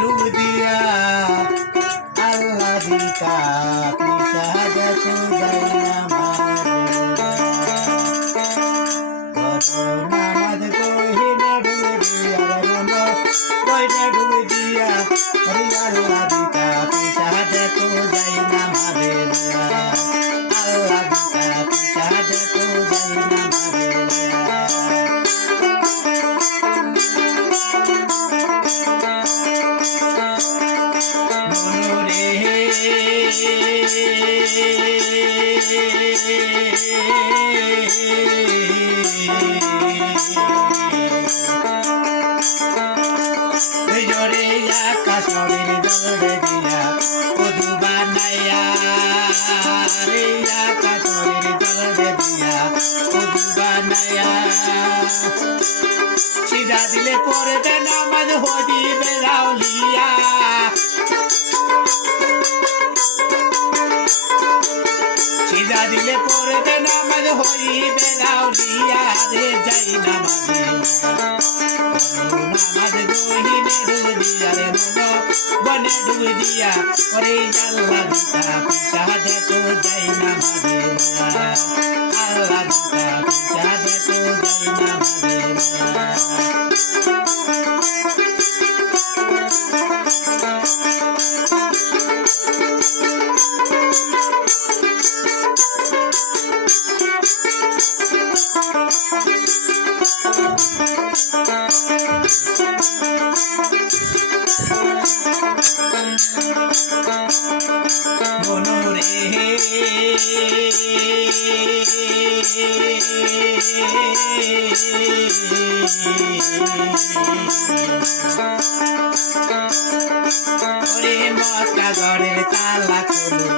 ডুব দিয়া আল্লাহ দিতা পিছা দেখো যাই না নামাজ কহিনে ডুব দিয়া মনো কইনে ডুব দিয়া আল্লাহ দিতা পিছা দেখো যাই না আল্লাহ দিতা পিছা দেখো যাই না জোরে আকাশের জলে দিয়া কদু বানাইয়া রে আকাশের জলে দিয়া কদু বানাইয়া সিজা দিলে পড়বে নামাজ হদিবে রাউলিয়া সিজা দিলে পড়বে নামাজ হইবে রাউলিয়া রে যাই নামাজে নামাজ গহিনে ডুব দিয়া রে মনো বনে ডুব দিয়া ওরে আল্লাহ দিতা পিছা দেখো যাই নামাজে আল্লাহ দিতা পিছা দেখো যাই নামাজে মনোরে ওরে মক্কা ঘরের তালা খোলো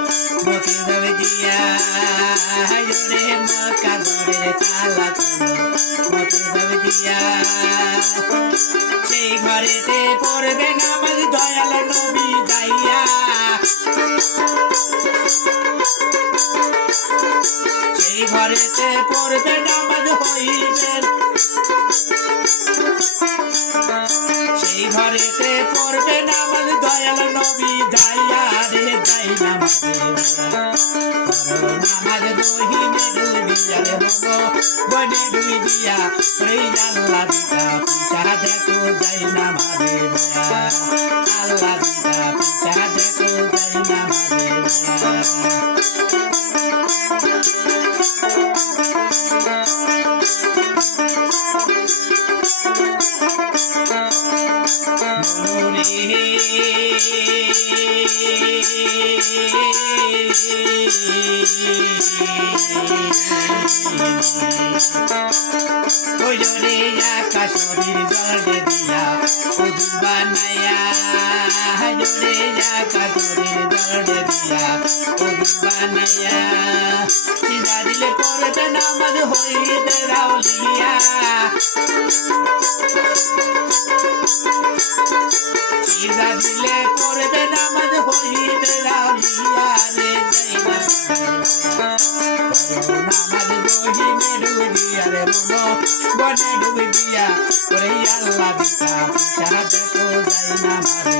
মতি যাবে দিয়া ওরে মক্কা ঘরের তালা খোলো মতি যাবে দিয়া সেই ঘরেতে পড়বে নামাজ দয়াল নবী যাইয়া সেই ঘরেতে পড়বে নামাজ হইবে সেই ঘরেতে পড়বে নামাজ দয়াল নবী যাইয়া রে যাই নামাজে নামাজ দহিনে ডুবিয়া রে মনো বনে ডুবি দিয়া রে আল্লাহ দিতা পিছা দেখো যাই নামাজে আল্লাহ দিতা পিছা দেখো যাই নামাজে ওজরে আকাশের জলে দিয়া কদু বানাইয়া জোরে আকাশের জলে দিয়া কদু বানাইয়া সিজা দিলে পড়বে নামাজ হইবে রাউলিয়া সিজা দিলে পড়বে নামাজ হইবে রাউলিয়া রে যাই নামাজ গহিনে ডুব দিয়া রে মনো বনে ডুব দিয়া ওরে আল্লাহ দিতা পিছা দেখো যাই নামাজে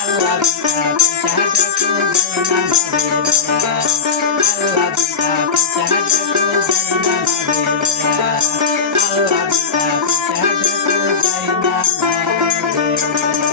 আল্লাহ দিতা পিছা দেখো যাই নামাজে আল্লাহ দিতা পিছা দেখো যাই নামাজে আল্লাহ দিতা পিছা দেখো যাই নামাজে